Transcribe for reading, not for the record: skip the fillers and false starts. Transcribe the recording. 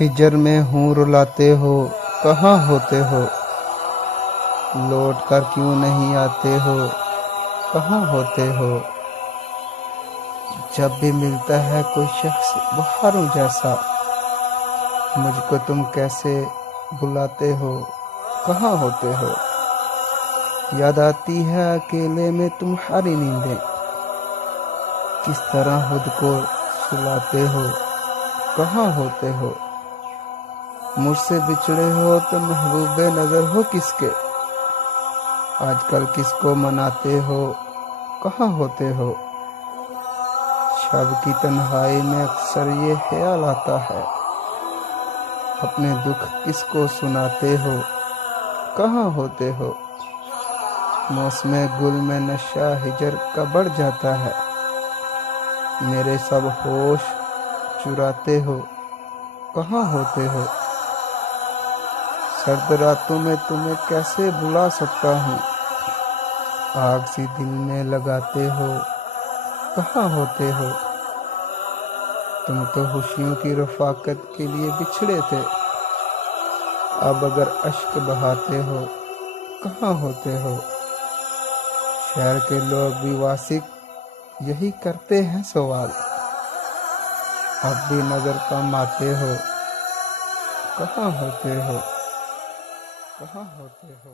हिजर में हूँ रुलाते हो, कहाँ होते हो? लौट कर क्यों नहीं आते हो, कहाँ होते हो? जब भी मिलता है कोई शख्स बहारों जैसा, मुझको तुम कैसे बुलाते हो, कहाँ होते हो? याद आती है अकेले में तुम्हारी नींदें, किस तरह खुद को सुलाते हो, कहाँ होते हो? मुझसे बिछड़े हो तो महबूबे नजर हो किसके, आजकल किसको मनाते हो, कहाँ होते हो? शब की तन्हाई में अक्सर ये ख्याल आता है, अपने दुख किसको सुनाते हो, कहाँ होते हो? मौसम गुल में नशा हिजर का बढ़ जाता है, मेरे सब होश चुराते हो, कहाँ होते हो? सर्द रातों में तुम्हें कैसे भुला सकता हूँ, आग सी दिल में लगाते हो, कहाँ होते हो? तुम तो खुशियों की रफाकत के लिए बिछड़े थे, अब अगर अश्क बहाते हो, कहाँ होते हो? शहर के लोग भी वासिक यही करते हैं सवाल, अब भी नजर कम आते हो, कहाँ होते हो, कहाँ होते हो?